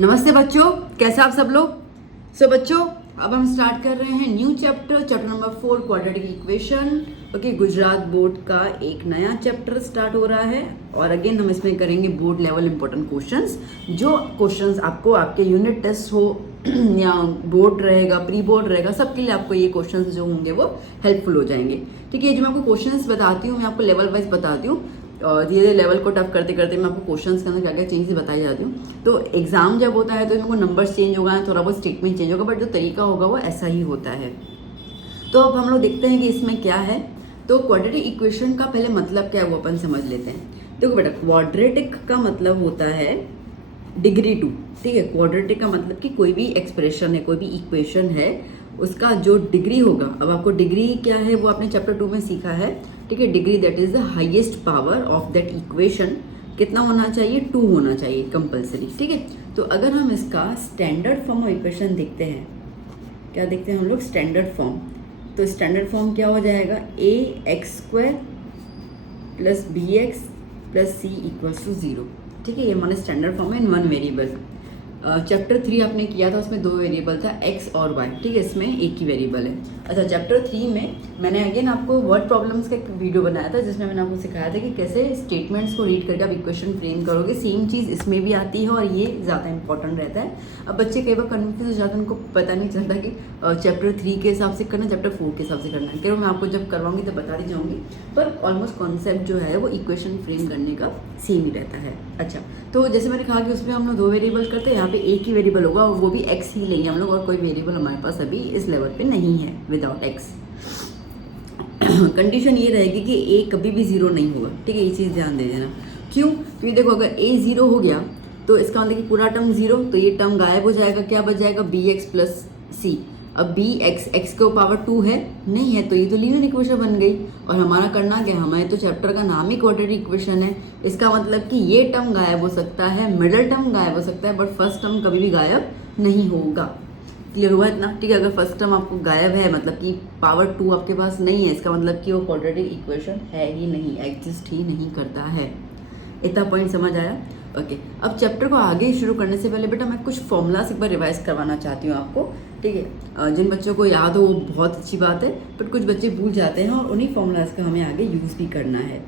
नमस्ते बच्चों, कैसे आप सब लोग। बच्चों, अब हम स्टार्ट कर रहे हैं new chapter number 4 quadratic equation. Okay, Gujarat board का एक नया चैप्टर स्टार्ट हो रहा है और अगेन हम इसमें करेंगे बोर्ड लेवल इंपॉर्टेंट क्वेश्चंस। जो क्वेश्चंस आपको आपके यूनिट टेस्ट हो या बोर्ड रहेगा, प्री बोर्ड रहेगा, सबके लिए आपको ये क्वेश्चंस जो होंगे वो हेल्पफुल हो जाएंगे। ठीक है, जो मैं आपको क्वेश्चंस बताती हूँ मैं आपको लेवल वाइज बताती हूँ और धीरे धीरे लेवल को टफ करते करते मैं आपको क्वेश्चंस के अंदर क्या क्या चेंजेस बताई जाती हूँ। तो एग्जाम जब होता है तो इनको नंबर्स चेंज होगा, थोड़ा बहुत स्टेटमेंट चेंज होगा, बट जो तरीका होगा वो ऐसा ही होता है। तो अब हम लोग देखते हैं कि इसमें क्या है। तो क्वाड्रेटिक इक्वेशन का पहले मतलब क्या है वो अपन समझ लेते हैं। देखो बेटा, क्वाड्रेटिक का मतलब होता है डिग्री 2। ठीक है, क्वाड्रेटिक का मतलब कि कोई भी एक्सप्रेशन है, कोई भी इक्वेशन है, उसका जो डिग्री होगा। अब आपको डिग्री क्या है वो आपने चैप्टर 2 में सीखा है। ठीक है, degree that is the highest power of that equation कितना होना चाहिए, 2 होना चाहिए कंपलसरी। ठीक है, तो अगर हम इसका स्टैंडर्ड फॉर्म ऑफ इक्वेशन देखते हैं, क्या देखते हैं हम लोग, स्टैंडर्ड फॉर्म। तो स्टैंडर्ड फॉर्म क्या हो जाएगा, ax² + bx + c = 0। ठीक है, ये हमारा स्टैंडर्ड फॉर्म है इन वन वेरिएबल। चैप्टर 3 आपने किया था, उसमें 2 वेरिएबल था x और y। ठीक है, इसमें एक ही वेरिएबल है। अच्छा, चैप्टर 3 में मैंने अगेन आपको वर्ड प्रॉब्लम्स का एक वीडियो बनाया था जिसमें मैंने आपको सिखाया था कि कैसे स्टेटमेंट्स को रीड करके आप इक्वेशन फ्रेम करोगे। सेम चीज़ इसमें भी आती है और ये ज़्यादा इंपॉर्टेंट रहता है। अब बच्चे कई बार कन्फ्यूज हो जाते हैं, उनको पता नहीं चलता कि चैप्टर 3 के हिसाब से करना, चैप्टर 4 के हिसाब से करना है। कई बार मैं आपको जब करवाऊंगी तो बता दी जाऊँगी, पर ऑलमोस्ट कॉन्सेप्ट जो है वो इक्वेशन फ्रेम करने का सेम ही रहता है। अच्छा, तो जैसे मैंने कहा कि उसमें हम लोग 2 वेरिएबल करते हैं, यहाँ पे एक ही वेरिएबल होगा और वो भी x ही लेंगे हम लोग, और कोई वेरिएबल हमारे पास अभी इस लेवल पे नहीं है विदाउट x। कंडीशन ये रहेगी कि a कभी भी 0 नहीं होगा। ठीक है, ये चीज़ ध्यान दे देना। क्यों? क्योंकि देखो, अगर a 0 हो गया तो इसका मतलब कि पूरा टर्म 0, तो ये टर्म गायब हो जाएगा। क्या बच जाएगा, bx + c। अब x को पावर 2 है, नहीं है, तो ये तो लीनियर इक्वेशन बन गई। और हमारा करना क्या, हमारे तो चैप्टर का नाम ही क्वाड्रेटिक इक्वेशन है। इसका मतलब कि ये टर्म गायब हो सकता है, मिडल टर्म गायब हो सकता है, बट फर्स्ट टर्म कभी भी गायब नहीं होगा। क्लियर हुआ इतना? ठीक है, अगर फर्स्ट टर्म आपको गायब है, मतलब कि पावर 2 आपके पास नहीं है, इसका मतलब कि वो क्वाड्रेटिक इक्वेशन है ही नहीं, एग्जिस्ट ही नहीं करता है। इतना पॉइंट समझ आया? ओके, अब चैप्टर को आगे शुरू करने से पहले बेटा मैं कुछ फॉर्मूलास एक बार रिवाइज करवाना चाहती हूँ आपको। ठीक है, जिन बच्चों को याद हो वो बहुत अच्छी बात है, बट कुछ बच्चे भूल जाते हैं और उन्हीं फॉर्मूलास का हमें आगे यूज़ भी करना है।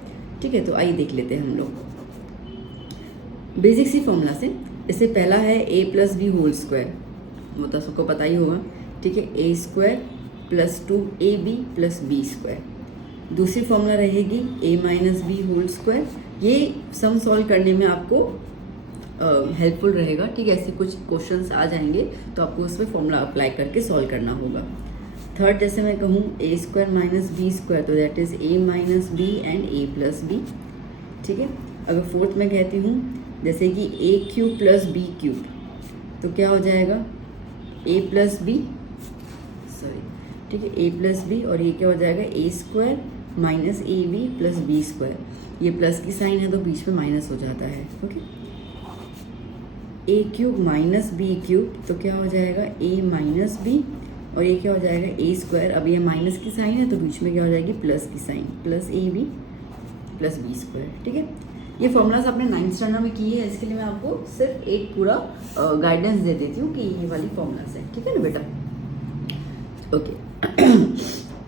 ठीक है, तो आइए देख लेते हैं हम लोग बेसिक सी फॉर्मूला से। इससे पहला है a + b² वो तो सबको पता ही होगा। ठीक है, a² + 2ab + b²। दूसरी फॉर्मूला रहेगी a - b² ये सम सॉल्व करने में आपको हेल्पफुल रहेगा। ठीक है, ऐसे कुछ क्वेश्चंस आ जाएंगे तो आपको उसमें फॉर्मूला अप्लाई करके सॉल्व करना होगा। थर्ड, जैसे मैं कहूँ a² - b², तो that is a - b and a + b। ठीक है, अगर फोर्थ में कहती हूँ जैसे कि a³ + b³, तो क्या हो जाएगा, a + b, सॉरी, ठीक है, a + b, और ये क्या हो जाएगा, a² - ab + b²। ये प्लस की साइन है तो बीच में माइनस हो जाता है। ओके, a³ - b³, तो क्या हो जाएगा, a - b, और ये क्या हो जाएगा, a²। अब ये माइनस की साइन है तो बीच में क्या हो जाएगी, प्लस की साइन, +ab + b²। ठीक है, ये फॉर्मूलाज आपने 9th स्टैंडर्ड में की है, इसके लिए मैं आपको सिर्फ एक पूरा गाइडेंस दे देती हूँ कि ये वाली फॉर्मूलाज है। ठीक है ना बेटा? ओके,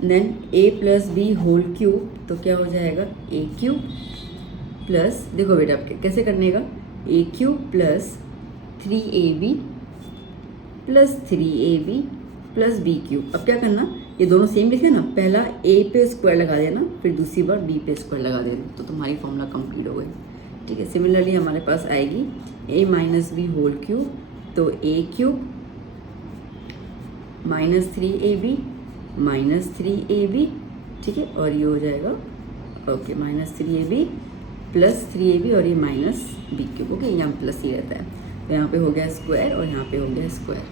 देन a + b³, तो क्या हो जाएगा, a³ प्लस, देखो बेटा आपके कैसे करने का, a³ + 3ab + 3ab + b³। अब क्या करना, ये दोनों सेम लिखे ना, पहला a पे स्क्वायर लगा देना, फिर दूसरी बार b पे स्क्वायर लगा देना, तो तुम्हारी फॉर्मूला कंप्लीट हो गई। ठीक है, सिमिलरली हमारे पास आएगी a - b³, तो a³ - 3ab - 3ab, ठीक है, और ये हो जाएगा ओके -3ab + 3ab, और ये -b³। ओके, यहाँ प्लस ही रहता है, तो यहाँ पे हो गया स्क्वायर और यहाँ पे हो गया स्क्वायर।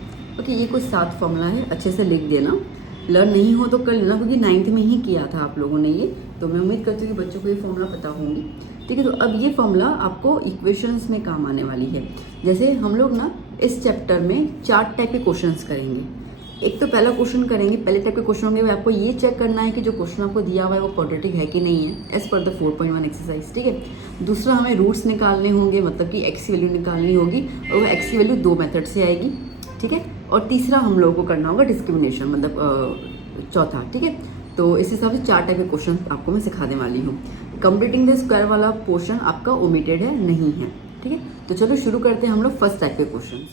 ओके, ये कुछ 7 फॉर्मूला है, अच्छे से लिख देना। लर्न नहीं हो तो कर लेना, क्योंकि 9th में ही किया था आप लोगों ने ये, तो मैं उम्मीद करती हूँ कि बच्चों को ये फॉर्मूला पता होंगी। ठीक है, तो अब ये फॉर्मूला आपको इक्वेशंस में काम आने वाली है। जैसे हम लोग ना इस चैप्टर में 4 टाइप के क्वेश्चंस करेंगे। एक तो पहला क्वेश्चन करेंगे, पहले टाइप के क्वेश्चन होंगे, आपको ये चेक करना है कि जो क्वेश्चन आपको दिया हुआ है वो क्वाड्रेटिक है कि नहीं है, एज पर द 4.1 एक्सरसाइज, ठीक है। दूसरा हमें रूट्स निकालने होंगे, मतलब कि एक्स की वैल्यू निकालनी होगी और वो एक्स की वैल्यू 2 मेथड से आएगी, ठीक है। और तीसरा हम लोगों को करना होगा डिस्क्रिमिनेशन, मतलब चौथा, ठीक है। तो इस हिसाब से 4 टाइप के क्वेश्चन आपको मैं सिखाने वाली हूँ। कंप्लीटिंग द स्क्वायर वाला पोर्शन आपका ओमिटेड है, नहीं है, ठीक है। तो चलो शुरू करते हैं हम लोग फर्स्ट टाइप के क्वेश्चन।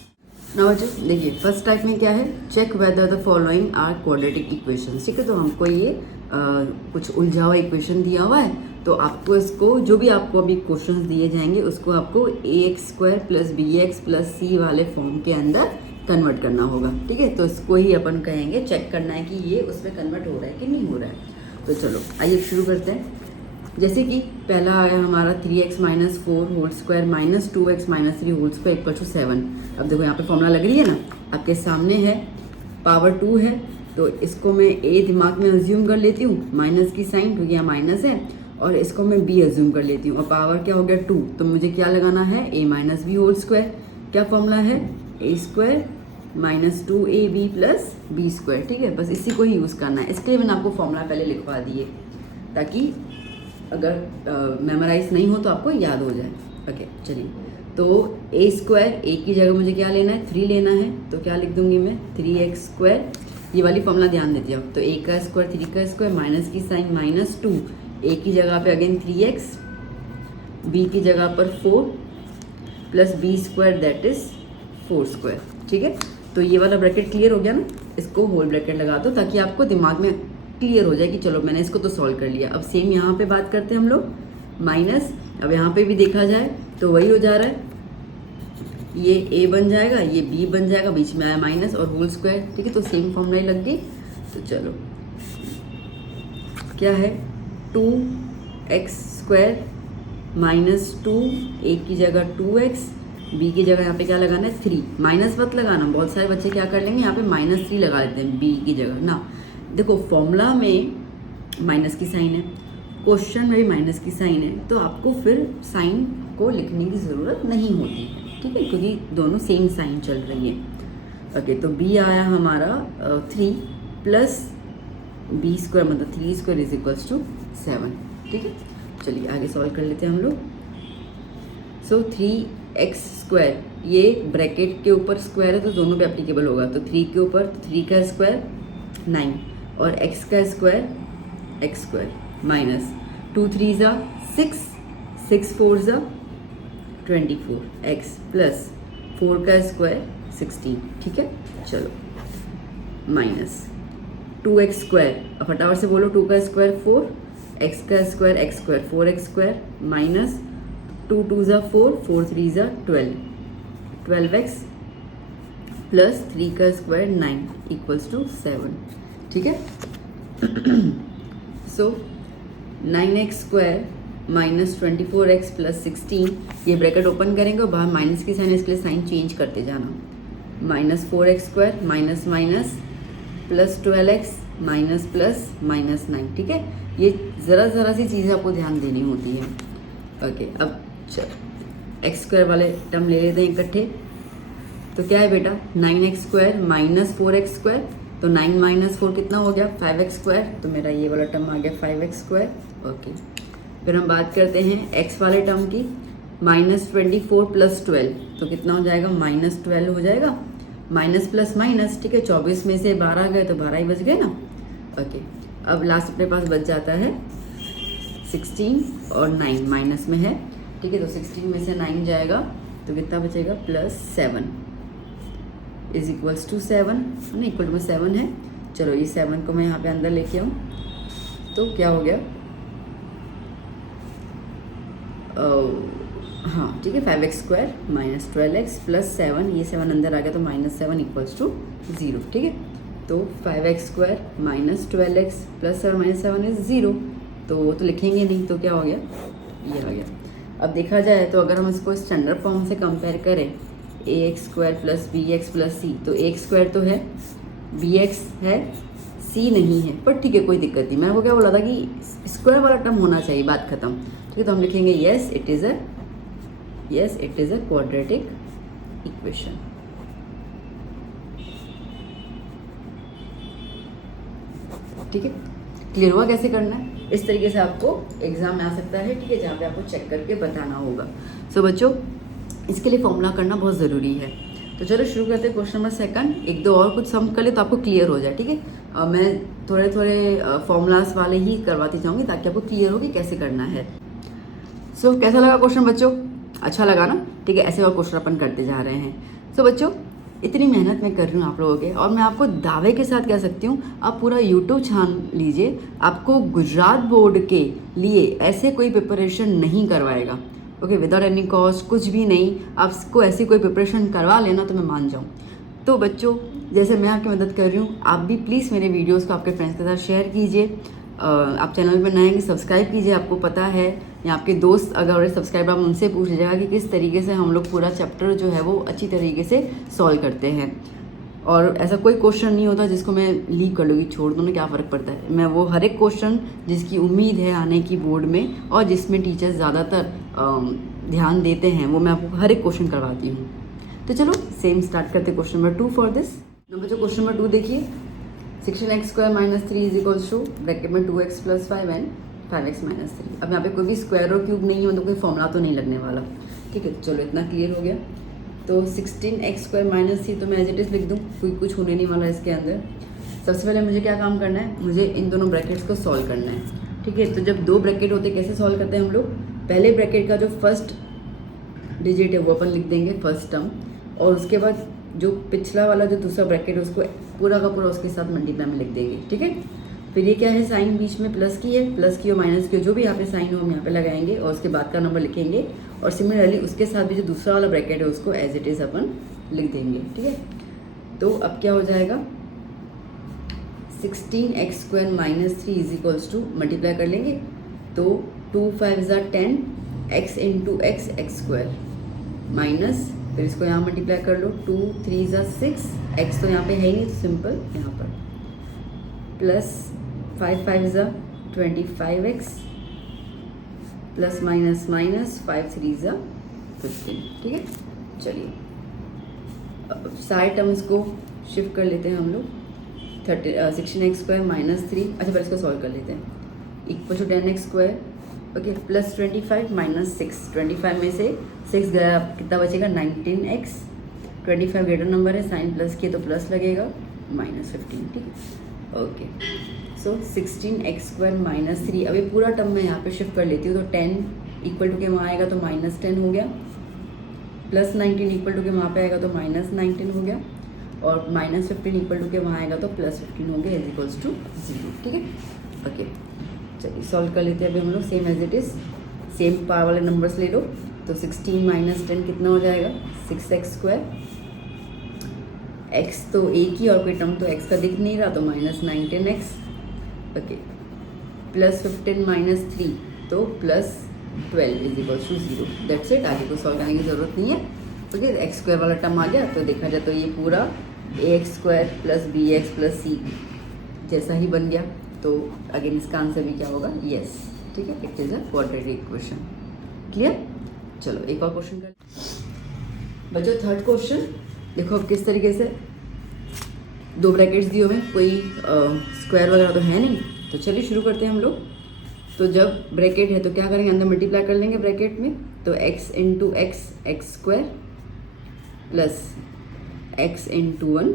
ना बच्चों देखिए, फर्स्ट टाइप में क्या है, check whether the following are quadratic equation, ठीक है। तो हमको ये कुछ उलझा हुआ इक्वेशन दिया हुआ है, तो आपको इसको जो भी आपको अभी क्वेश्चन दिए जाएंगे उसको आपको ax² plus bx plus c वाले फॉर्म के अंदर कन्वर्ट करना होगा, ठीक है। तो इसको ही अपन कहेंगे चेक करना है कि ये उसमें कन्वर्ट हो रहा है कि नहीं हो रहा है। तो चलो आइए शुरू करते हैं। जैसे कि पहला आया हमारा 3x minus 4 whole square minus 2x minus 3 whole square equal to 7। अब देखो यहाँ पे फॉर्मूला लग रही है ना, आपके सामने है, पावर 2 है, तो इसको मैं a दिमाग में अज्यूम कर लेती हूँ, माइनस की साइन क्योंकि यहाँ माइनस है, और इसको मैं b अज्यूम कर लेती हूँ, और पावर क्या हो गया 2, तो मुझे क्या लगाना है a minus B whole square. क्या फॉर्मूला है, a square minus 2ab plus B square, ठीक है। बस इसी को ही यूज़ करना है, इसके लिए मैंने आपको फॉर्मूला पहले लिखवा दिए ताकि अगर मेमोराइज नहीं हो तो आपको याद हो जाए। ओके चलिए, तो a स्क्वायर, a की जगह मुझे क्या लेना है, 3 लेना है, तो क्या लिख दूंगी मैं 3x², ये वाली फॉर्मूला ध्यान देती हूँ। तो a का स्क्वायर 3 का स्क्वायर माइनस की साइन माइनस 2, a की जगह पे अगेन 3x, b की जगह पर 4 plus B square that is 4², ठीक है। तो ये वाला ब्रैकेट क्लियर हो गया ना, इसको होल ब्रैकेट लगा दो ताकि आपको दिमाग में क्लियर हो जाए कि चलो मैंने इसको तो सॉल्व कर लिया। अब सेम यहाँ पे बात करते हैं हम लोग, माइनस, अब यहाँ पे भी देखा जाए तो वही हो जा रहा है, ये a बन जाएगा, ये b बन जाएगा, बीच में आया माइनस और होल स्क्वायर, ठीक है। तो सेम फॉर्मूला ही लग गई। तो चलो क्या है, 2x² माइनस 2, a की जगह 2x, b की जगह यहाँ पे क्या लगाना है 3, माइनस मत लगाना, बहुत सारे बच्चे क्या कर लेंगे यहाँ पे -3 लगा देते हैं b की जगह ना। देखो फॉर्मूला में माइनस की साइन है, क्वेश्चन में भी माइनस की साइन है, तो आपको फिर साइन को लिखने की ज़रूरत नहीं होती है, ठीक है, क्योंकि दोनों सेम साइन चल रही है। ओके, तो b आया हमारा 3 प्लस बी स्क्वायर मतलब 3² इज इक्वल्स टू 7, ठीक है। चलिए आगे सॉल्व कर लेते हैं हम लोग। सो 3x², ये ब्रैकेट के ऊपर स्क्वायर है तो दोनों पे एप्लीकेबल होगा, तो 3 के ऊपर 3 का स्क्वायर 9 और x का स्क्वायर x² माइनस 2 3 ज़ा 6, 6 4 ज़ा 24 x प्लस 4 का स्क्वायर 16, ठीक है। चलो माइनस 2x², अब फटाफट से बोलो, 2 का स्क्वायर 4, x का स्क्वायर x² 4x² माइनस 2 2 ज़ा 4, 4 3 ज़ा 12, 12x प्लस 3 का स्क्वायर 9 इक्वल्स टू 7, ठीक है। सो 9x² माइनस 24x प्लस 16, ये ब्रैकेट ओपन करेंगे और बाहर माइनस की साइन है, इसके लिए साइन चेंज करते जाना, minus 4x² minus minus plus 12x minus plus minus 9, ठीक है। ये ज़रा सी चीज़ें आपको ध्यान देनी होती है। ओके, अब चलो x² वाले टर्म ले लेते हैं इकट्ठे, तो क्या है बेटा 9x² माइनस 4x², तो 9 माइनस 4 कितना हो गया 5x², तो मेरा ये वाला टर्म आ गया 5x²। ओके, फिर हम बात करते हैं x वाले टर्म की, माइनस 24 प्लस 12, तो कितना हो जाएगा -12 हो जाएगा, माइनस प्लस माइनस, ठीक है। 24 में से 12 गए तो 12 ही बच गए ना। ओके, अब लास्ट अपने पास बच जाता है 16 और 9 माइनस में है, ठीक है। तो 16 में से 9 जाएगा तो कितना बचेगा +7 इज इक्वल्स टू 7, नहीं इक्वल टू 7 है। चलो ये 7 को मैं यहाँ पे अंदर लेके आऊँ तो क्या हो गया, हाँ ठीक है, 5x² माइनस 12x प्लस 7, ये 7 अंदर आ गया तो -7 इक्वल्स टू 0, ठीक है। तो 5x² minus 12x plus 7 minus 7 is 0, तो वो तो लिखेंगे नहीं, तो क्या हो गया, ये आ गया। अब देखा जाए तो अगर हम इसको स्टैंडर्ड फॉर्म से कंपेयर करें, ax² plus bx plus c, तो ax² तो है, bx है, c नहीं है, पर ठीक है कोई दिक्कत नहीं। मैंने आपको क्या बोला था कि स्क्वायर वाला टर्म होना चाहिए, बात खत्म, ठीक है। तो हम लिखेंगे yes it is a quadratic equation. ठीक है, क्लियर हुआ कैसे करना है? इस तरीके से आपको एग्जाम में आ सकता है, ठीक है, जहाँ पे आपको चेक करके बताना होगा। सो बच्चों, इसके लिए फॉर्मूला करना बहुत ज़रूरी है। तो चलो शुरू करते हैं क्वेश्चन नंबर सेकंड। एक दो और कुछ सम कर ले तो आपको क्लियर हो जाए, ठीक है। मैं थोड़े थोड़े फॉर्मूलाज वाले ही करवाती जाऊँगी ताकि आपको क्लियर हो कि कैसे करना है। सो कैसा लगा क्वेश्चन बच्चों? अच्छा लगा ना? ठीक है, ऐसे और क्वेश्चन अपन करते जा रहे हैं। सो बच्चों, इतनी मेहनत मैं कर रही हूँ आप लोगों के, और मैं आपको दावे के साथ कह सकती हूँ आप पूरा यूट्यूब छान लीजिए, आपको गुजरात बोर्ड के लिए ऐसे कोई प्रिपरेशन नहीं करवाएगा। ओके, विदाउट एनी कॉस्ट, कुछ भी नहीं, आपको ऐसी कोई प्रिपरेशन करवा लेना तो मैं मान जाऊँ। तो बच्चों, जैसे मैं आपकी मदद कर रही हूँ, आप भी प्लीज़ मेरे वीडियोज़ को आपके फ्रेंड्स के साथ शेयर कीजिए। आप चैनल पर नए हैं सब्सक्राइब कीजिए, आपको पता है, या आपके दोस्त अगर सब्सक्राइब, आप उनसे पूछ लीजिएगा कि किस तरीके से हम लोग पूरा चैप्टर जो है वो अच्छी तरीके से सॉल्व करते हैं। और ऐसा कोई क्वेश्चन नहीं होता जिसको मैं लीव कर लूँगी, छोड़ दूँ ना, क्या फ़र्क पड़ता है। मैं वो हर एक क्वेश्चन जिसकी उम्मीद है आने की बोर्ड में और जिसमें टीचर्स ज़्यादातर ध्यान देते हैं, वो मैं आपको हर एक क्वेश्चन करवाती हूँ। तो चलो सेम स्टार्ट करते हैं question number 2 for this. Number question number 2 देखिए, 16x² - 3 इक्वल्स टू ब्रैकेट में 2x + 5 एंड 5x - 3। अब यहाँ पे कोई भी स्क्वायर और क्यूब नहीं है, मतलब कोई फॉर्मूला तो नहीं लगने वाला, ठीक है। चलो इतना क्लियर हो गया। तो 16x² - 3 तो मैं एज इट इज़ लिख दूँ, कोई कुछ होने नहीं वाला इसके अंदर। सबसे पहले मुझे क्या काम करना है, मुझे इन दोनों ब्रैकेट्स को सॉल्व करना है, ठीक है। तो जब दो ब्रैकेट होते कैसे सॉल्व करते हैं हम लोग, पहले ब्रैकेट का जो फर्स्ट डिजिट है वो अपन लिख देंगे फर्स्ट टर्म, और उसके बाद जो पिछला वाला जो दूसरा ब्रैकेट है उसको पूरा का पूरा उसके साथ मल्टीप्लाई में लिख देंगे, ठीक है। फिर ये क्या है, साइन बीच में प्लस की है, प्लस की और माइनस की, जो भी यहाँ पे साइन हो हम यहाँ पे लगाएंगे और उसके बाद का नंबर लिखेंगे, और सिमिलरली उसके साथ भी जो दूसरा वाला ब्रैकेट है उसको एज इट इज़ अपन लिख देंगे, ठीक है। तो अब क्या हो जाएगा, 16x² - 3 is equals to, multiply कर लेंगे तो 2 5 = 10, x × x x² माइनस, फिर इसको यहाँ मल्टीप्लाई कर लो, 2 3 = 6, x तो यहाँ पे है ही नहीं, सिंपल यहाँ पर, plus 5 5 = 25x, plus minus minus 5 3 = 15, ठीक है। चलिए अब सारे टर्म्स को शिफ्ट कर लेते हैं हम लोग। 16x² - 3, अच्छा पहले इसको सॉल्व कर लेते हैं, equal to 10x², okay, plus 25 minus 6, 25 में से 6 गया, कितना बचेगा, 19x, 25 ग्रेटर नंबर है, साइन प्लस किए तो प्लस लगेगा, -15, ठीक है। ओके, सो 16x² - 3, अब ये पूरा टर्म मैं यहाँ पे शिफ्ट कर लेती हूँ, तो 10 इक्वल टू के वहाँ आएगा तो -10 हो गया, प्लस 19 इक्वल टू के वहाँ पे आएगा तो -19 हो गया, और -15 इक्वल टू के वहाँ आएगा तो +15 हो गया, इज इक्वल्स टू 0, ठीक है। ओके, चलिए सॉल्व कर लेते हैं अभी हम लोग, same as it is, same power वाले नंबर्स ले लो। तो 16 - 10 कितना हो जाएगा, 6x², x तो एक ही और कोई टर्म तो x का दिख नहीं रहा तो -19x, ओके, प्लस 15 - 3 तो +12 is equals to 0, that's it. आगे को सॉल्व करने की ज़रूरत नहीं है, ओके। x² वाला टर्म आ गया, तो देखा जाए तो ये पूरा ax² + bx + c जैसा ही बन गया, तो अगेन इसका आंसर भी क्या होगा, यस, ठीक है, it is a quadratic equation, clear. चलो एक और क्वेश्चन कर बच्चों, थर्ड क्वेश्चन देखो अब किस तरीके से, दो ब्रैकेट्स दिए हुए, कोई स्क्वायर वगैरह तो है नहीं, तो चलिए शुरू करते हैं हम लोग। तो जब ब्रैकेट है तो क्या करेंगे, अंदर मल्टीप्लाई कर लेंगे ब्रैकेट में, तो x × x x² plus x × 1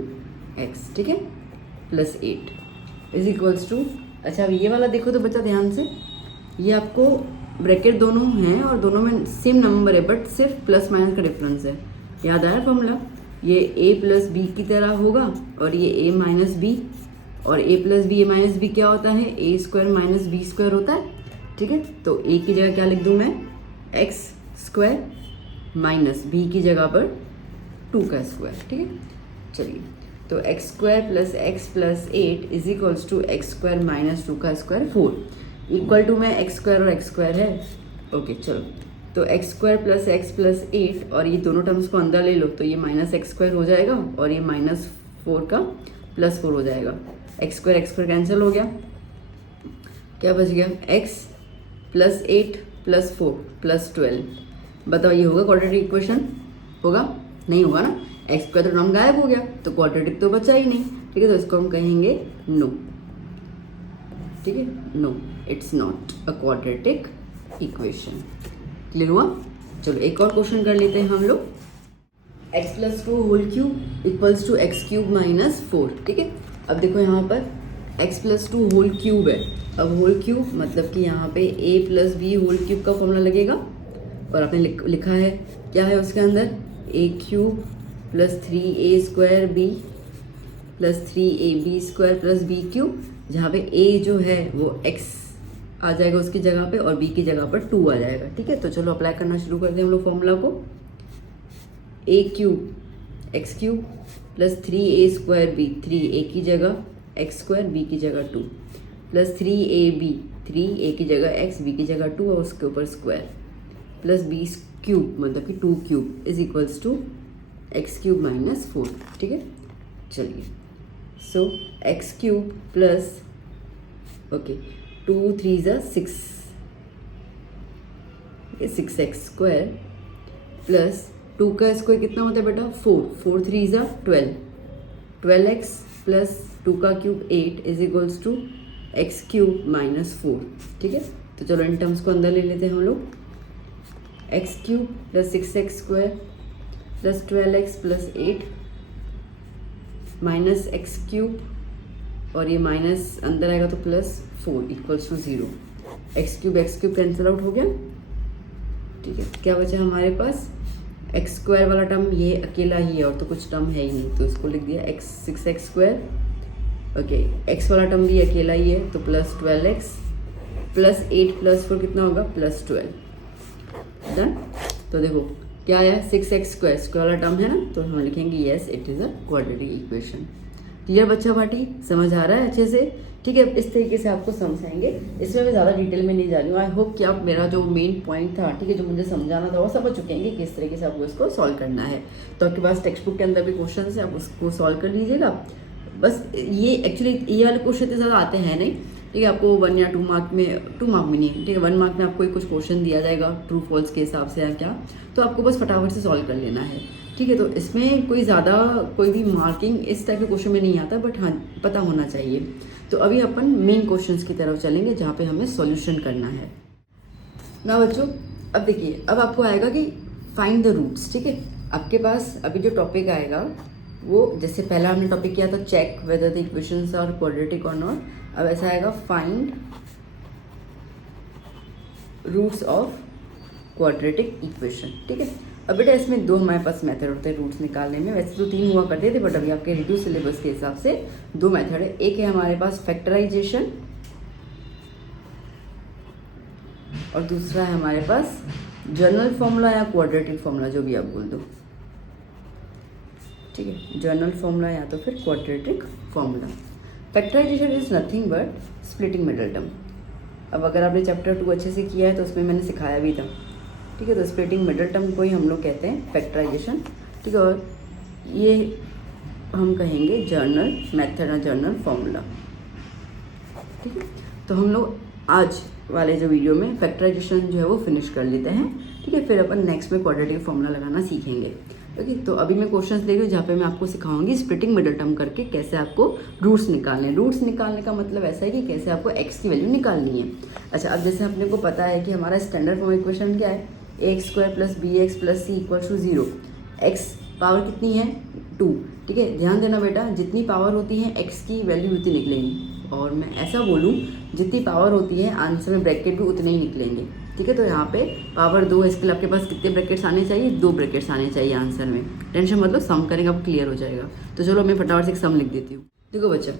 x, ठीक है, प्लस 8 इज इक्वल्स टू, अच्छा अब ये वाला देखो तो बच्चा ध्यान से, ये आपको ब्रैकेट दोनों हैं और दोनों में सेम नंबर है, बट सिर्फ प्लस माइनस का डिफरेंस है, याद आया फॉर्मूला, ये a + b की तरह होगा और ये a - b, और a + b a - b क्या होता है, a² - b² होता है, ठीक है। तो a की जगह क्या लिख दूँ मैं, x² माइनस b की जगह पर 2 का स्क्वायर, ठीक है। चलिए तो x² + x + 8 is equals to x² - 2 का स्क्वायर 4, इक्वल टू में x² और x² है, ओके। चलो तो x² + x + 8 और ये दोनों टर्म्स को अंदर ले लो, तो ये -x² हो जाएगा और ये -4 का +4 हो जाएगा, x² कैंसिल हो गया, क्या बच गया, x + 8 + 4 + 12, बताओ ये होगा क्वाड्रेटिक इक्वेशन, होगा, नहीं होगा ना, x² तो टर्म गायब हो गया, तो क्वाड्रेटिक तो बचा ही नहीं, ठीक है। तो इसको हम कहेंगे नो, ठीक है, no it's not a quadratic equation. Clear हुआ? चलो एक और क्वेश्चन कर लेते हैं हम लोग। x plus 2 whole cube equals to X cube minus 4। ठीक है, अब देखो यहाँ पर x प्लस 2 होल क्यूब है। अब होल क्यूब मतलब कि यहाँ पे a plus B whole cube का फॉर्मूला लगेगा, और आपने लिखा है क्या है उसके अंदर, a cube plus 3a square b plus 3ab square plus b cube, जहाँ पे a जो है वो x आ जाएगा उसकी जगह पे और b की जगह पर 2 आ जाएगा। ठीक है, तो चलो अप्लाई करना शुरू करते हैं हम लोग फॉर्मूला को। a cube x cube plus 3a square b, 3a की जगह x स्क्वायर b की जगह 2 प्लस 3ab, 3a की जगह x b की जगह 2 और उसके ऊपर स्क्वायर प्लस b क्यूब मतलब कि 2 cube is equals to X cube minus 4। ठीक है, चलिए so X cube plus okay 2 3 ज़ा 6, 6x स्क्वायर प्लस 2 का स्क्वायर कितना होता है बेटा 4, 4 3 ज़ा 12, 12x प्लस 2 का cube 8 is equals to X cube minus 4। ठीक है, तो चलो इन टर्म्स को अंदर ले लेते हैं हम लोग। X cube plus 6x square plus 12x plus 8 minus X cube और ये माइनस अंदर आएगा तो plus 4 equals to 0। X cube cancel out हो गया। ठीक है, क्या बचा हमारे पास, एक्स स्क्वायर वाला टर्म ये अकेला ही है और तो कुछ टर्म है ही नहीं, तो इसको लिख दिया x 6x square. Okay, x वाला टर्म भी अकेला ही है तो प्लस 12x प्लस 8 प्लस 4 कितना होगा प्लस 12। डन, तो देखो क्या आया 6x स्क्वायर, स्क्वायर वाला टर्म है ना, तो हम लिखेंगे yes it is a quadratic equation. Clear बच्चा भाटी, समझ आ रहा है अच्छे से? ठीक है, इस तरीके से आपको समझाएंगे, इसमें मैं ज़्यादा डिटेल में नहीं जा रही हूँ। आई होप कि आप मेरा जो मेन पॉइंट था, ठीक है, जो मुझे समझाना था वो समझ चुके हैं कि किस तरीके से आपको इसको सॉल्व करना है। तो आपके पास टेक्स्ट बुक के अंदर भी क्वेश्चन है, आप उसको सॉल्व कर लीजिएगा। बस ये एक्चुअली ये वाले क्वेश्चन इतने ज़्यादा आते हैं नहीं, ठीक है, आपको 1 या 2 मार्क में, 2 मार्क में नहीं, ठीक है, 1 मार्क में आपको कुछ क्वेश्चन दिया जाएगा ट्रू फॉल्स के हिसाब से या क्या, तो आपको बस फटाफट से सॉल्व कर लेना है। ठीक है, तो इसमें कोई भी मार्किंग इस टाइप के क्वेश्चन में नहीं आता, बट हाँ पता होना चाहिए। तो अभी अपन मेन क्वेश्चंस की तरफ चलेंगे जहाँ पे हमें सॉल्यूशन करना है ना बच्चों। अब देखिए, अब आपको आएगा कि फाइंड द रूट्स। ठीक है, आपके पास अभी जो टॉपिक आएगा वो, जैसे पहला हमने टॉपिक किया था check whether the equations are quadratic और नॉट, अब ऐसा आएगा find roots of quadratic equation. ठीक है, अब बेटा इसमें 2 हमारे पास मेथड होते हैं रूट्स निकालने में, वैसे तो 3 हुआ करते थे, बट अभी आपके रिड्यूस सिलेबस के हिसाब से 2 मेथड है। एक है हमारे पास फैक्टराइजेशन और दूसरा है हमारे पास जनरल फॉर्मूला या क्वाड्रेटिक फॉर्मूला, जो भी आप बोल दो। ठीक है, जनरल फॉर्मूला या तो फिर quadratic formula. Factorization is nothing but splitting middle term. अब अगर आपने चैप्टर 2 अच्छे से किया है तो उसमें मैंने सिखाया भी था। ठीक है, तो स्प्लिटिंग मिडल टर्म को ही हम लोग कहते हैं फैक्टराइजेशन। ठीक है, और ये हम कहेंगे जर्नल मेथड और जर्नल फॉर्मूला। ठीक है, तो हम लोग आज वाले जो वीडियो में फैक्टराइजेशन जो है वो फिनिश कर लेते हैं। ठीक है, फिर अपन नेक्स्ट में क्वाड्रेटिक फॉर्मूला लगाना सीखेंगे। ओके, तो अभी मैं क्वेश्चंस ले रही हूँ जहाँ पे मैं आपको सिखाऊंगी स्प्लिटिंग मिडल टर्म करके कैसे आपको रूट्स निकालने। रूट्स निकालने का मतलब ऐसा है कि कैसे आपको एक्स की वैल्यू निकालनी है। अच्छा, अब जैसे अपने को पता है कि हमारा स्टैंडर्ड फॉर्म इक्वेशन क्या है, X square plus B X plus C equal to 0। X power कितनी है 2। ठीक है, ध्यान देना बेटा, जितनी पावर होती है एक्स की वैल्यू उतनी निकलेंगी, और मैं ऐसा बोलूँ जितनी पावर होती है आंसर में ब्रैकेट भी उतने ही निकलेंगे। ठीक है, तो यहाँ पे पावर 2 है, इसके लिए आपके पास कितने ब्रैकेट्स आने चाहिए, 2 ब्रैकेट्स आने चाहिए आंसर में। टेंशन मतलब सम करेंगे आप क्लियर हो जाएगा। तो चलो मैं फटाफट से एक सम लिख देती हूँ। देखो बच्चा,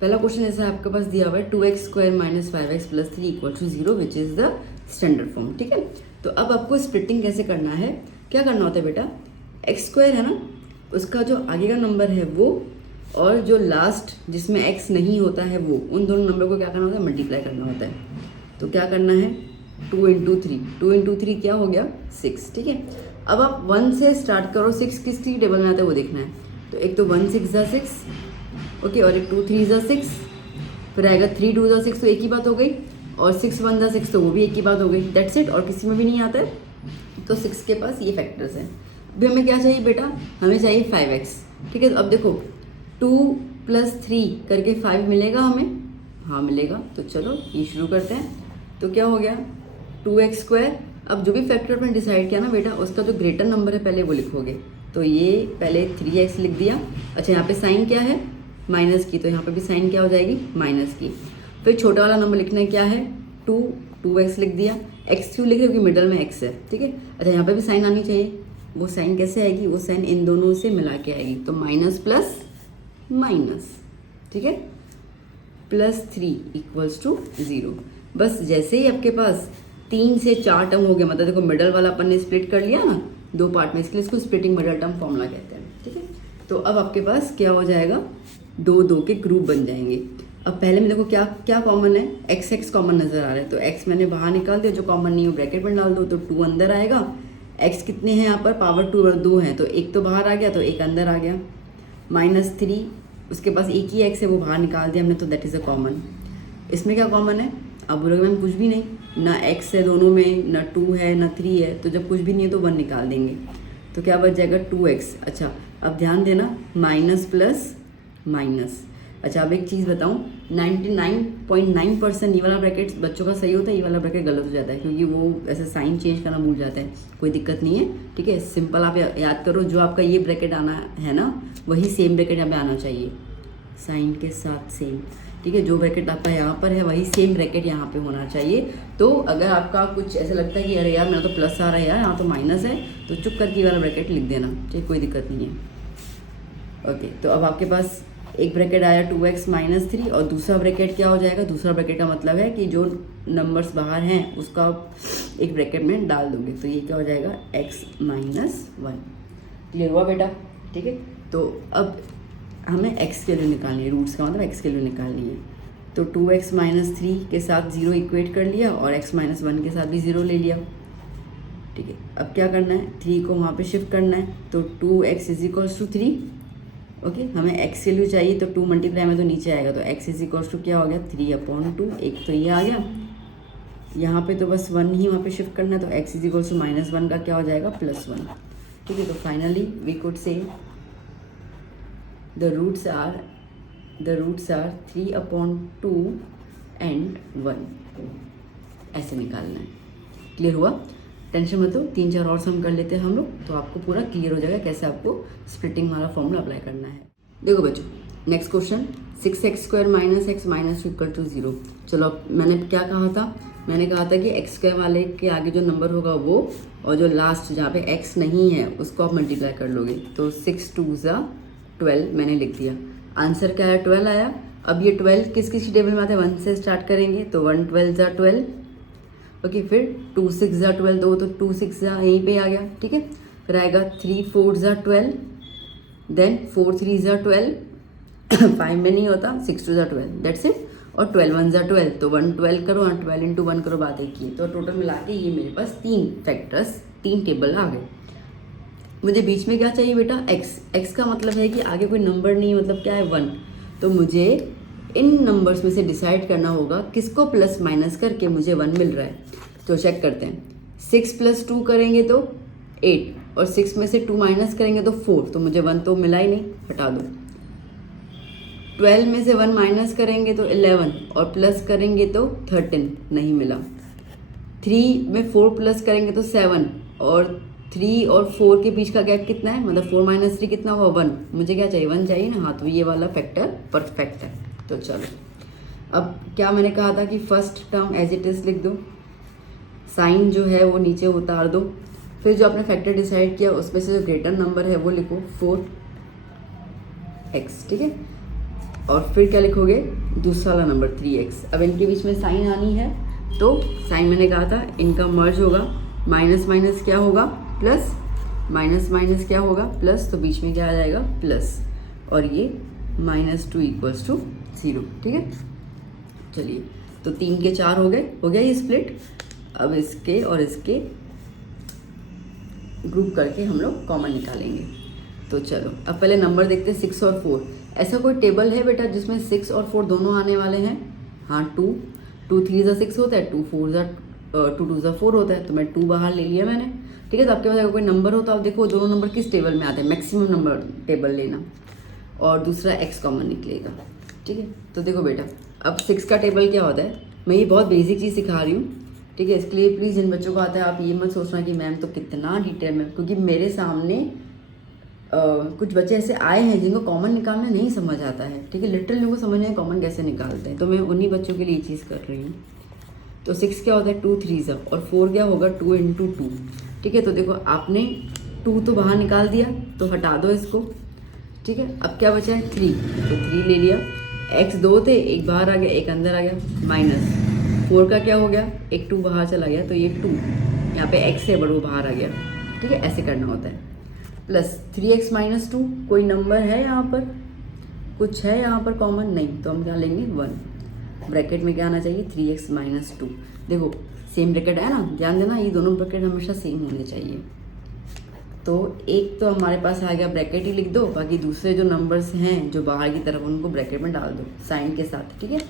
पहला क्वेश्चन ऐसा आपके पास दिया हुआ है 2x square minus 5x plus 3 equal to 0 which is the standard form. ठीक है, तो अब आपको स्प्लिटिंग कैसे करना है, क्या करना होता है बेटा, एक्स स्क्वायर है ना, उसका जो आगे का नंबर है वो, और जो लास्ट जिसमें x नहीं होता है वो, उन दोनों नंबर को क्या करना होता है, मल्टीप्लाई करना होता है। तो क्या करना है, 2 इंटू 3 क्या हो गया 6। ठीक है, अब आप 1 से स्टार्ट करो, 6 किसकी टेबल में आता है वो देखना है। तो एक तो 1 6 ज़ा 6, ओके, और एक 2 3 ज़ा 6, फिर आएगा 3 2 ज़ा 6, तो एक ही बात हो गई, और 6 1 ज़ा 6, तो वो भी एक ही बात हो गई। दैट्स इट, और किसी में भी नहीं आता है। तो 6 के पास ये फैक्टर्स हैं। अभी हमें क्या चाहिए बेटा, हमें चाहिए 5x। ठीक है, तो अब देखो 2 + 3 करके 5 मिलेगा हमें, हाँ मिलेगा। तो चलो ये शुरू करते हैं। तो क्या हो गया 2x²। अब जो भी फैक्टर आपने डिसाइड किया ना बेटा, उसका जो ग्रेटर नंबर है पहले वो लिखोगे। तो ये पहले 3x लिख दिया। अच्छा यहाँ पे साइन क्या है, माइनस की, तो यहाँ पे भी साइन क्या हो जाएगी, माइनस की। फिर छोटा वाला नंबर लिखना है क्या है, 2x लिख दिया। x क्यों लिख रहे हो, क्योंकि मिडल में x है, ठीक है। अच्छा यहाँ पे भी साइन आनी चाहिए। वो साइन कैसे आएगी, वो साइन इन दोनों से मिला के आएगी। तो माइनस प्लस माइनस, ठीक है, +3 = 0। बस जैसे ही आपके पास 3 से 4 टर्म हो गया, मतलब देखो मिडल वाला अपन ने स्प्लिट कर लिया ना 2 पार्ट में, इसलिए इसको स्प्लिटिंग मिडल टर्म फॉर्मूला कहते हैं, ठीक है। तो अब आपके पास क्या हो जाएगा, 2 के ग्रुप बन जाएंगे। अब पहले में देखो क्या क्या कॉमन है, x कॉमन नजर आ रहा है, तो x मैंने बाहर निकाल दिया, जो कॉमन नहीं हो ब्रैकेट में डाल दो, तो 2 अंदर आएगा। x कितने हैं यहाँ पर, पावर 2 हैं, तो एक तो बाहर आ गया, तो एक अंदर आ गया। -3, उसके पास एक ही x है, वो बाहर निकाल दिया हमने, तो दैट इज़ अ कॉमन। इसमें क्या कॉमन है, अब बोलोगे मैम कुछ भी नहीं, ना x है दोनों में, ना 2 है ना 3 है, तो जब कुछ भी नहीं है तो 1 निकाल देंगे, तो क्या बच जाएगा 2x। अच्छा अब ध्यान देना, माइनस प्लस माइनस। अच्छा अब एक चीज़ बताऊँ, 99.9% ये वाला ब्रैकेट बच्चों का सही होता है, ये वाला ब्रैकेट गलत हो जाता है, क्योंकि वो ऐसे साइन चेंज करना भूल जाते हैं। कोई दिक्कत नहीं है, ठीक है, सिंपल आप याद करो, जो आपका ये ब्रैकेट आना है ना, वही सेम ब्रैकेट यहाँ पे आना चाहिए, साइन के साथ सेम, ठीक है। जो ब्रैकेट आपका यहाँ पर है वही सेम ब्रैकेट यहाँ पे होना चाहिए। तो अगर आपका कुछ ऐसा लगता है कि अरे यार मेरा तो प्लस आ रहा है यार, यहाँ तो माइनस है, तो चुप करके वाला ब्रैकेट लिख देना, ठीक है, कोई दिक्कत नहीं है। ओके, तो अब आपके पास एक ब्रैकेट आया 2x -3, और दूसरा ब्रैकेट क्या हो जाएगा, दूसरा ब्रैकेट का मतलब है कि जो नंबर्स बाहर हैं उसका एक ब्रैकेट में डाल दोगे, तो ये क्या हो जाएगा, x -1। क्लियर हुआ बेटा, ठीक है। तो अब हमें x के लिए निकालनी है, रूट्स का मतलब x के लिए निकालनी है। तो 2x -3 के साथ 0 इक्वेट कर लिया, और x -1 के साथ भी 0 ले लिया, ठीक है। अब क्या करना है, 3 को वहाँ पे शिफ्ट करना है, तो 2x = 3। ओके, हमें x के लिए चाहिए, तो 2 मल्टीप्लाई में तो नीचे आएगा, तो x = क्या हो गया, 3/2। एक तो ये आ गया, यहाँ पे तो बस 1 ही वहाँ पे शिफ्ट करना है, तो x = -1 का क्या हो जाएगा, +1, ठीक है। तो finally we could say the roots are 3/2 and 1, ऐसे निकालना है। क्लियर हुआ, टेंशन मत लो, 3-4 और सम कर लेते हैं हम लोग, तो आपको पूरा क्लियर हो जाएगा कैसे आपको स्प्लिटिंग वाला फॉर्मूला अप्लाई करना है। देखो बच्चों, नेक्स्ट क्वेश्चन, 6x² - x - 2 = 0। चलो अब मैंने क्या कहा था, मैंने कहा था कि x² वाले के आगे जो नंबर होगा वो, और जो लास्ट जहाँ पे x नहीं है उसको आप मल्टीप्लाई कर लोगे, तो 6 2 = 12 मैंने लिख दिया। आंसर क्या है, 12 आया। अब ये 12 किस किस टेबल में आता है, 1 से स्टार्ट करेंगे, तो 1 12 = 12, ओके। फिर 2 6 = 12, तो 2 6 यहीं पे आ गया, ठीक है। फिर आएगा 3 4 = 12, देन 4 3 = 12, 5 में नहीं होता, 6 2 = 12, दैट्स इट। और 12 1 = 12, तो 1 12 करो, 12 × 1 करो, बात एक ही है। तो टोटल मिला के ये मेरे पास 3 फैक्टर्स, 3 टेबल आ गए। मुझे बीच में क्या चाहिए बेटा, x का मतलब है कि आगे कोई नंबर नहीं है, मतलब क्या है, 1। तो मुझे इन नंबर्स में से डिसाइड करना होगा किसको प्लस माइनस करके मुझे 1 मिल रहा है। तो चेक करते हैं, 6 + 2 करेंगे तो 8, और 6 में से 2 माइनस करेंगे तो 4, तो मुझे 1 तो मिला ही नहीं, हटा दो। 12 में से 1 माइनस करेंगे तो 11, और प्लस करेंगे तो 13, नहीं मिला। 3 में 4 प्लस करेंगे तो 7, और 3 और 4 के बीच का गैप कितना है, मतलब 4 - 3 कितना हुआ, 1। मुझे क्या चाहिए, 1 चाहिए ना, हाँ, तो ये वाला फैक्टर परफेक्ट है। तो चलो, अब क्या मैंने कहा था कि first term as it is लिख दो, साइन जो है वो नीचे उतार दो, फिर जो आपने फैक्टर डिसाइड किया उसमें से जो ग्रेटर नंबर है वो लिखो 4x, ठीक है। और फिर क्या लिखोगे, दूसरा वाला नंबर 3x। अब इनके बीच में साइन आनी है, तो साइन मैंने कहा था इनका मर्ज होगा, माइनस माइनस क्या होगा, प्लस, माइनस माइनस क्या होगा, प्लस, तो बीच में क्या आ जाएगा, प्लस, और ये -2 = 0, ठीक है। चलिए, तो 3 के 4 हो गए, हो गया ये स्प्लिट। अब इसके और इसके ग्रुप करके हम लोग कॉमन निकालेंगे। तो चलो अब पहले नंबर देखते हैं, 6 और 4। ऐसा कोई टेबल है बेटा जिसमें 6 और 4 दोनों आने वाले हैं, हाँ, 2 3 = 6 होता है, 2 2 = 4 होता है, तो मैं 2 बाहर ले लिया मैंने, ठीक है। तो आपके पास अगर कोई नंबर हो तो आप देखो दोनों नंबर किस टेबल में आते हैं, मैक्सिमम नंबर टेबल लेना, और दूसरा x कॉमन निकलेगा, ठीक है। तो देखो बेटा, अब 6 का टेबल क्या होता है, मैं ये बहुत बेसिक चीज़ सिखा रही हूँ, ठीक है। इसके लिए प्लीज़ जिन बच्चों को आता है आप ये मत सोचना कि मैम तो कितना डिटेल में, क्योंकि मेरे सामने कुछ बच्चे ऐसे आए हैं जिनको कॉमन निकालना नहीं समझ आता है, ठीक है। लिटरली उनको समझ नहीं कॉमन कैसे निकालते हैं, तो मैं उन्हीं बच्चों के लिए ये चीज़ कर रही हूँ। तो 6 क्या होता है 2 3 और 4 क्या होगा 2 इंटू 2, ठीक है। तो देखो आपने 2 तो बाहर निकाल दिया, तो हटा दो इसको, ठीक है। अब क्या बचा है 3, तो 3 ले लिया। x 2 थे, एक बाहर आ गया एक अंदर आ गया, माइनस 4 का क्या हो गया, एक 2 बाहर चला गया, तो ये 2 यहाँ पे x है बट वो बाहर आ गया, ठीक है। ऐसे करना होता है। प्लस 3x माइनस 2, कोई नंबर है यहाँ पर, कुछ है यहाँ पर कॉमन, नहीं, तो हम क्या लेंगे 1। ब्रैकेट में क्या आना चाहिए 3x माइनस 2। देखो सेम ब्रैकेट है ना, ध्यान देना ये दोनों ब्रैकेट हमेशा सेम होने चाहिए। तो एक तो हमारे पास आ गया, ब्रैकेट ही लिख दो, बाकी दूसरे जो नंबर्स हैं जो बाहर की तरफ उनको ब्रैकेट में डाल दो साइन के साथ, ठीक है।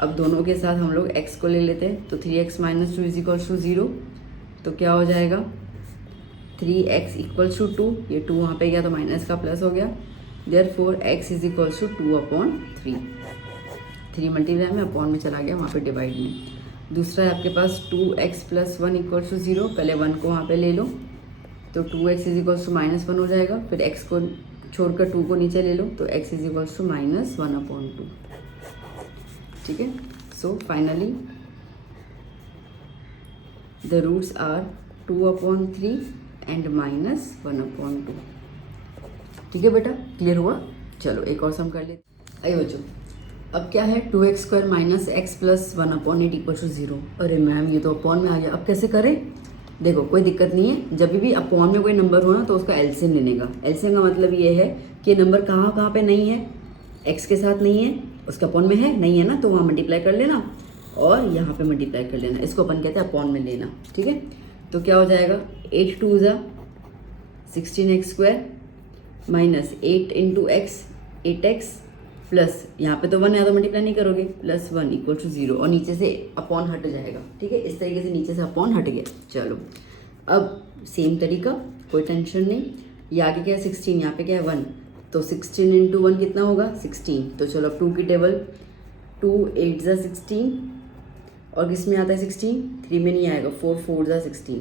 अब दोनों के साथ हम लोग x को ले लेते हैं, तो 3x minus 2 is equal to 0, तो क्या हो जाएगा 3x इक्वल टू 2, ये 2 वहाँ पे गया तो माइनस का प्लस हो गया, therefore x is equal to 2/3। 3 multiply में अपॉन में चला गया वहाँ पे डिवाइड में। दूसरा है आपके पास 2x प्लस 1 इक्वल टू 0, पहले 1 को वहाँ पे ले लो, तो 2x इज इक्वल टू -1 हो जाएगा। फिर x को छोड़कर 2 को नीचे ले लो, तो x इज इक्वल टू -1/2, ठीक है। So finally the roots are 2/3 and -1/2, ठीक है बेटा, क्लियर हुआ। चलो एक और सम कर लेते। आइए बच्चों, अब क्या है 2x² minus x plus 1/8 equal to 0। अरे मैम ये तो अपॉन में आ गया, अब कैसे करें। देखो कोई दिक्कत नहीं है, जब भी अपॉन में कोई नंबर हो ना तो उसका एलसीएम लेने का। एलसीएम का मतलब ये है कि नंबर कहाँ कहाँ पे नहीं है, x के साथ नहीं है, उसका अपॉन में है नहीं है ना, तो वहाँ मल्टीप्लाई कर लेना और यहाँ पे मल्टीप्लाई कर लेना, इसको अपन कहते हैं अपॉन में लेना, ठीक है। तो क्या हो जाएगा 8 2 16x² minus 8 into x 8x plus यहाँ पे तो 1 है तो मल्टीप्लाई नहीं करोगे, प्लस 1 इक्वल टू 0, और नीचे से अपॉन हट जाएगा, ठीक है। इस तरीके से नीचे से अपॉन हट गया। चलो अब सेम तरीका, कोई टेंशन नहीं। ये आगे क्या है 16, यहाँ पे क्या है 1, तो 16 इंटू 1 कितना होगा 16। तो चलो अब 2 की टेबल, 2 8 16, और किस में आता है 16, 3 में नहीं आएगा, 4 4 16,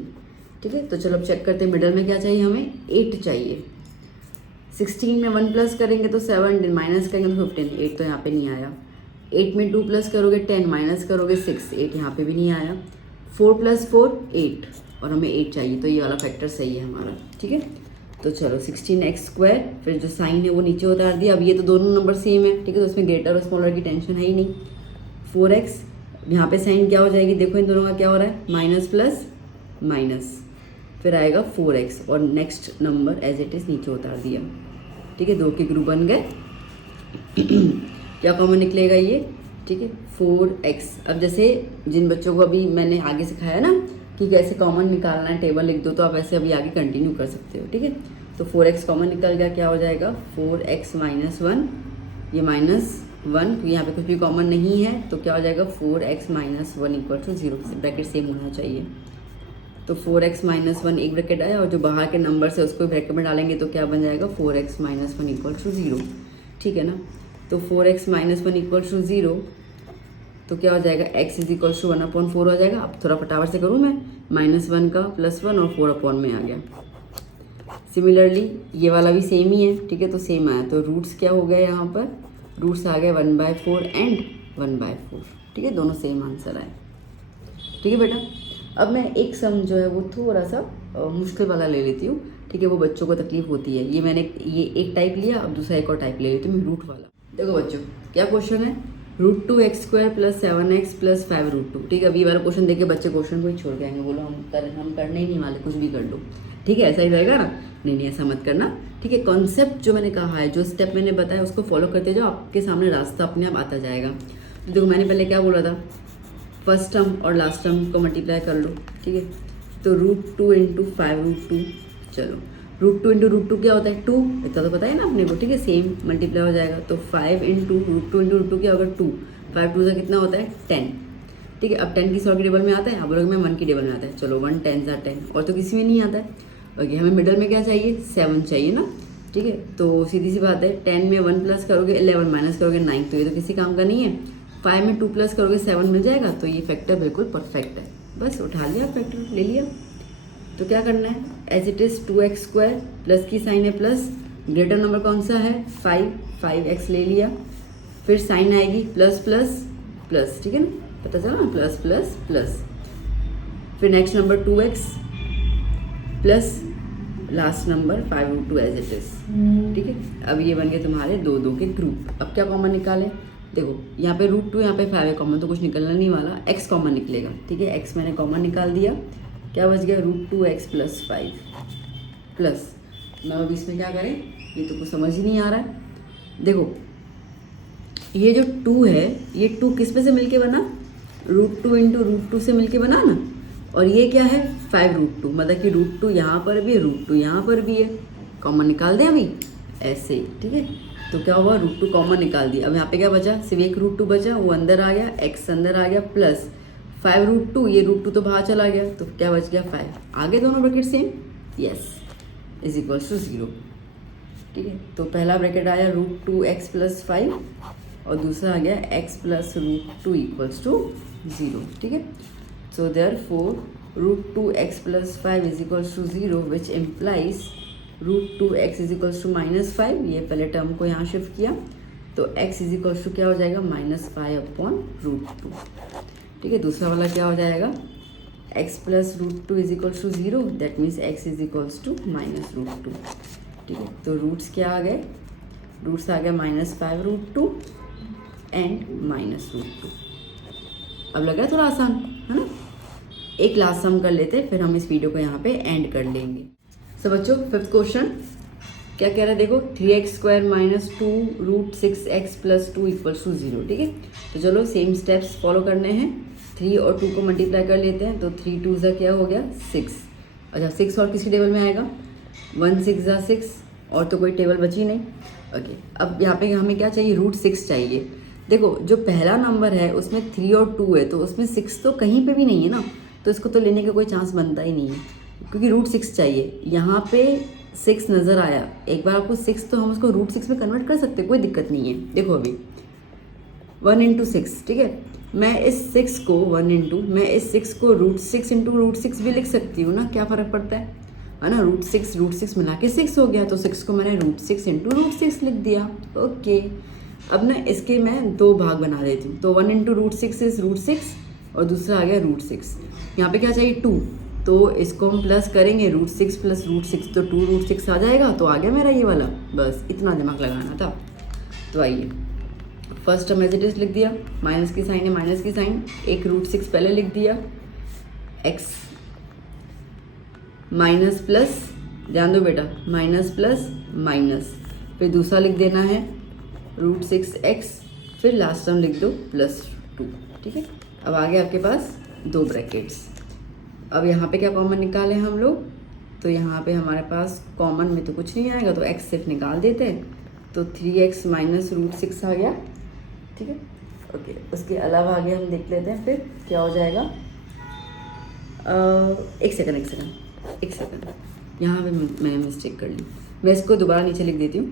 ठीक है। तो चलो अब चेक करते हैं मिडल में क्या चाहिए, हमें 8 चाहिए। 16 में 1 प्लस करेंगे तो 7, माइनस करेंगे तो 15, 8 तो यहाँ पे नहीं आया। 8 में 2 प्लस करोगे 10, माइनस करोगे 6, 8 यहाँ पे भी नहीं आया। 4 + 4 8, और हमें 8 चाहिए, तो ये वाला फैक्टर सही है हमारा, ठीक है। तो चलो 16x², फिर जो साइन है वो नीचे उतार दिया। अब ये तो दोनों नंबर सेम है, ठीक है, तो उसमें ग्रेटर और स्मॉलर की टेंशन है ही नहीं। 4x, यहाँ पे साइन क्या हो जाएगी, देखो इन दोनों का क्या हो रहा है, माइनस प्लस माइनस, फिर आएगा 4x, और next number as it is नीचे उतार दिया, ठीक है। 2 के ग्रुप बन गए। क्या कॉमन निकलेगा ये, ठीक है 4x। अब जैसे जिन बच्चों को अभी मैंने आगे सिखाया ना कि कैसे कॉमन निकालना है, टेबल लिख दो, तो आप ऐसे अभी आगे कंटिन्यू कर सकते हो, ठीक है। तो 4x कॉमन निकल गया, क्या हो जाएगा 4x माइनस 1, ये -1, क्योंकि यहाँ पे कुछ भी कॉमन नहीं है, तो क्या हो जाएगा 4x minus 1 equal to 0, bracket same होना चाहिए। तो 4x माइनस 1 एक ब्रैकेट आया, और जो बाहर के नंबर से उसको ब्रैकेट में डालेंगे तो क्या बन जाएगा 4x माइनस 1 इक्वल टू 0, ठीक है ना। तो 4x माइनस 1 इक्वल टू 0, तो क्या हो जाएगा x इज इक्वल टू 1/4 हो जाएगा। अब थोड़ा फटाफट से करूँ मैं, -1 का +1 और 4 अपॉन में आ गया। सिमिलरली ये वाला भी सेम ही है, ठीक है, तो सेम आया। तो रूट्स क्या हो गए यहाँ पर, रूट्स आ गए 1/4 एंड 1/4, ठीक है, दोनों सेम आंसर आए, ठीक है बेटा। अब मैं एक सम जो है वो थोड़ा सा मुश्किल वाला ले लेती हूँ, ठीक है, वो बच्चों को तकलीफ होती है। ये मैंने ये एक टाइप लिया, अब दूसरा एक और टाइप ले लेती हूँ मैं, रूट वाला। देखो बच्चों क्या क्वेश्चन है, √2x² + 7x + 5√2, ठीक है। अभी ये वाला क्वेश्चन देख के बच्चे क्वेश्चन को ही छोड़ के आएंगे, बोलो हम करने ही नहीं वाले, कुछ भी कर लो, ठीक है, ऐसा ही रहेगा ना। नहीं ऐसा मत करना, ठीक है। कॉन्सेप्ट जो मैंने कहा है, जो स्टेप मैंने बताया उसको फॉलो करते जाओ, आपके सामने रास्ता अपने आप आता जाएगा। तो देखो मैंने पहले क्या बोला था, फर्स्ट टर्म और लास्ट टर्म को मल्टीप्लाई कर लो, ठीक है। तो √2 × 5√2, चलो √2 × √2 क्या होता है 2, इतना तो पता है ना अपने को, ठीक है, सेम मल्टीप्लाई हो जाएगा। तो 5 × √2 × √2 क्या होगा 2, 5 2 कितना होता है 10, ठीक है। अब 10 किसी और के टेबल में आता है, आप बोलोगे मैं 1 की टेबल में आता है, चलो 1 10 10, और तो किसी में नहीं आता है। ओके, हमें मिडल में क्या चाहिए 7 चाहिए ना, ठीक है। तो सीधी सी बात है, 10 में 1 प्लस करोगे 11, माइनस करोगे 9, तो ये तो किसी काम का नहीं है। 5 में 2 प्लस करोगे 7 मिल जाएगा, तो ये फैक्टर बिल्कुल परफेक्ट है। बस उठा लिया, फैक्टर ले लिया। तो क्या करना है, as it is 2x square, plus की साइन है प्लस, ग्रेटर नंबर कौन सा है 5x ले लिया, फिर साइन आएगी प्लस प्लस प्लस, ठीक है ना, पता चला ना, प्लस प्लस प्लस, फिर next number 2x plus last number 5√2 as it is, ठीक है। अब ये बन गए तुम्हारे दो दो के ग्रुप। अब क्या कॉमन निकालें, देखो यहाँ पे √2, यहाँ पे 5 है कॉमन, तो कुछ निकलना नहीं वाला, x कॉमन निकलेगा, ठीक है। x मैंने कॉमन निकाल दिया, क्या बच गया √2x प्लस 5 प्लस, मैं अब इसमें क्या करें, ये तो कुछ समझ ही नहीं आ रहा है। देखो ये जो 2 है, ये 2 किस पे से मिलके बना, √2 इंटू √2 से मिलके बना ना, और ये क्या है 5√2, मतलब कि √2 यहाँ पर भी है, √2 यहाँ पर भी है, कॉमन निकाल दें अभी ऐसे ही, ठीक है। तो क्या हुआ, √2 कॉमन निकाल दिया। अब यहाँ पे क्या बचा, सिर्फ एक √2 बचा, वो अंदर आ गया, x अंदर आ गया, प्लस 5√2, ये √2 तो बाहर चला गया, तो क्या बच गया 5, आगे दोनों bracket same, yes, is equals to 0, ठीक है। तो पहला ब्रैकेट आया √2x प्लस 5 और दूसरा आ गया x प्लस √2 इक्वल्स टू 0, ठीक है। So therefore √2x plus 5 is equals to 0, which implies √2x is equals to -5, ये पहले टर्म को यहाँ शिफ्ट किया, तो x इज इक्वल्स टू क्या हो जाएगा -5/√2, ठीक है। दूसरा वाला क्या हो जाएगा, x plus √2 is equals to 0, that means x is equals to -√2, ठीक है। तो रूट्स क्या आ गए, रूट्स आ गया -5√2 एंड -√2। अब लग रहा है थोड़ा आसान, है ना। एक लास्ट सम कर लेते, फिर हम इस वीडियो को यहाँ पे एंड कर लेंगे। सो बच्चों, फिफ्थ क्वेश्चन क्या कह रहा है, देखो 3x square minus 2√6x plus 2 equals to 0, ठीक है। तो चलो सेम स्टेप्स फॉलो करने हैं, 3 और 2 को मल्टीप्लाई कर लेते हैं, तो 3 2 ज़ा क्या हो गया 6, अच्छा 6 और किसी टेबल में आएगा, 1 6 ज़ा 6, और तो कोई टेबल बची नहीं, ओके। अब यहाँ पे हमें क्या चाहिए, √6 चाहिए। देखो जो पहला नंबर है उसमें 3 और 2 है, तो उसमें 6 तो कहीं पे भी नहीं है ना, तो इसको तो लेने का कोई चांस बनता ही नहीं है, क्योंकि √6 चाहिए। यहाँ पे 6 नज़र आया, एक बार आपको 6, तो हम उसको √6 में कन्वर्ट कर सकते हैं, कोई दिक्कत नहीं है। देखो अभी 1 इंटू 6, ठीक है, मैं इस 6 को 1 इंटू, मैं इस 6 को √6 इंटू √6 भी लिख सकती हूँ ना, क्या फ़र्क पड़ता है ना। √6 मिला के 6 हो गया, तो 6 को मैंने √6 इंटू √6 लिख दिया, ओके। अब ना इसके मैं 2 भाग बना देती हूँ, तो 1 इंटू √6 इज √6 और दूसरा आ गया √6। यहाँ पे क्या चाहिए 2, तो इसको हम प्लस करेंगे, √6 प्लस √6, तो 2√6 आ जाएगा, तो आ गया मेरा ये वाला, बस इतना दिमाग लगाना था। तो आइए फर्स्ट हम एज इट इज लिख दिया, माइनस की साइन है माइनस की साइन, एक √6 पहले लिख दिया, x माइनस प्लस, ध्यान दो बेटा, माइनस प्लस माइनस, फिर दूसरा लिख देना है √6x, फिर लास्ट टर्म लिख दो +2, ठीक है। अब आ गया आपके पास 2 ब्रैकेट्स। अब यहाँ पे क्या कॉमन निकालें हम लोग, तो यहाँ पे हमारे पास कॉमन में तो कुछ नहीं आएगा, तो x सिर्फ निकाल देते हैं, तो 3x माइनस √6 आ गया, ठीक है, ओके। उसके अलावा आगे हम देख लेते हैं फिर क्या हो जाएगा। एक सेकंड, यहाँ पे मैंने मिस्टेक कर ली, मैं इसको दोबारा नीचे लिख देती हूँ,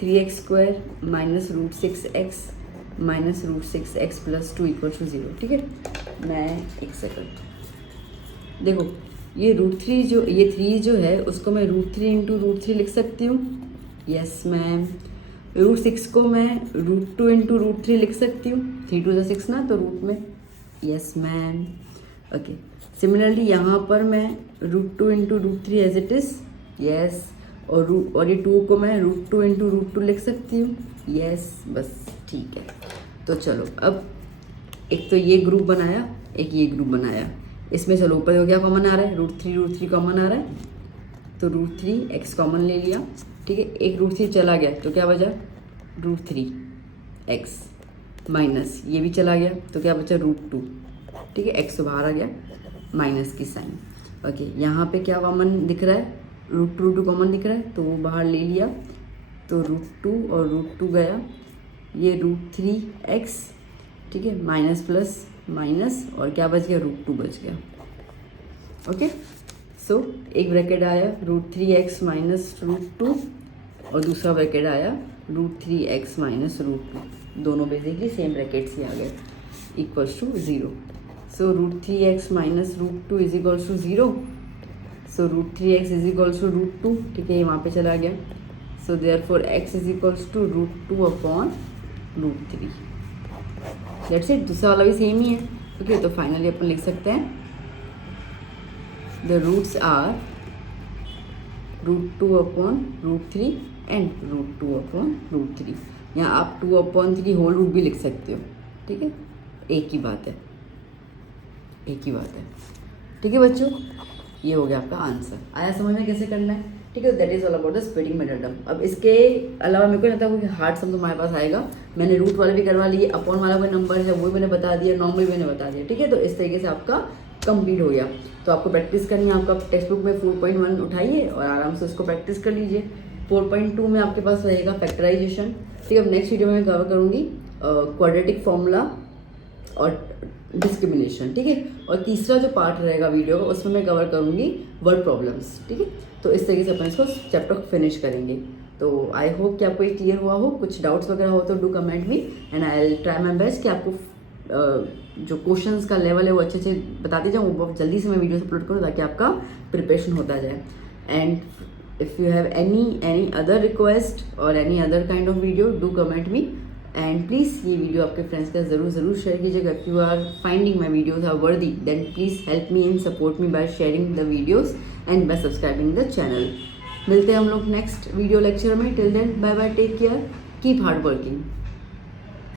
3x square minus √6x minus √6x plus 2 equal to 0, ठीक है। मैं एक सेकंड, देखो ये √3 जो, ये 3 जो है उसको मैं √3 इंटू √3 लिख सकती हूँ, यस मैम। √6 को मैं √2 इंटू √3 लिख सकती हूँ, 3 2 6 ना, तो रूट में, यस मैम, ओके। सिमिलरली यहाँ पर मैं √2 into √3 as it is, yes, और ये 2 को मैं √2 इंटू √2 लिख सकती हूँ, यस, बस ठीक है। तो चलो अब एक तो ये ग्रुप बनाया, एक ये ग्रुप बनाया, इसमें चलो ऊपर क्या कॉमन आ रहा है, √3 कॉमन आ रहा है, तो √3x कॉमन ले लिया, ठीक है। एक √3 चला गया, तो क्या बचा √3x माइनस, ये भी चला गया, तो क्या बचा √2, ठीक है। x तो बाहर आ गया, माइनस की साइन, ओके। यहाँ पे क्या कॉमन दिख रहा है, √2 कॉमन दिख रहा है, तो वो बाहर ले लिया, तो √2 और √2 गया, ये √3x, ठीक है, माइनस प्लस माइनस, और क्या बच गया √2 बच गया, ओके। सो एक ब्रैकेट आया √3x माइनस √2 और दूसरा ब्रैकेट आया √3x माइनस √2, दोनों बेसिकली सेम ब्रैकेट से आ गए, equals to 0। So √3x minus √2 is equals to 0। So √3x is equals to √2, ठीक है, ये वहाँ पे चला गया। So therefore x is equals to √2 upon √3। That's it, दूसरा वाला भी सेम ही है। ओके, तो फाइनली अपन लिख सकते हैं the roots are √2 upon √3 and √2 upon √3। यहाँ आप 2/3 होल रूट भी लिख सकते हो, ठीक है, एक ही बात है, एक ही बात है। ठीक है बच्चों, ये हो गया आपका आंसर। आया समझ में कैसे करना है? ठीक है, that is all about the splitting method term. अब इसके अलावा मेरे को नहीं लगता कोई हार्ड सम तुम्हारे पास आएगा। मैंने रूट वाले भी करवा लिए, अपॉन वाला कोई नंबर है वो मैंने बता दिया, नॉर्मल मैंने बता दिया। ठीक है, तो इस तरीके से आपका कंप्लीट हो गया। तो आपको प्रैक्टिस करनी है, आपका टेक्स्ट बुक में 4.1 उठाइए और आराम से उसको प्रैक्टिस कर लीजिए। 4.2 में आपके पास रहेगा फैक्टराइजेशन। ठीक है, अब नेक्स्ट वीडियो में कवर करूँगी क्वाड्रेटिक फॉर्मूला और डिस्क्रिमिनेशन। ठीक है, और तीसरा जो पार्ट रहेगा वीडियो का उसमें मैं कवर करूँगी वर्ड प्रॉब्लम्स। ठीक है, तो इस तरीके से अपन इसको चैप्टर फिनिश करेंगे। तो आई होप कि आपको ये क्लियर हुआ हो। कुछ डाउट्स वगैरह हो तो do comment me and I will try my best कि आपको जो क्वेश्चंस का लेवल है वो अच्छे अच्छे बताते जाऊँ, वो बहुत जल्दी से मैं वीडियो अपलोड करूँ ताकि आपका प्रिपरेशन होता जाए। And if you have any other request और any other kind of video, do comment me and please ये वीडियो आपके फ्रेंड्स का ज़रूर शेयर कीजिएगा। If you are finding my videos are worthy then please help me and support me by sharing the videos and by subscribing the channel. मिलते हैं हम लोग next video lecture में। Till then bye bye, take care, keep hard working.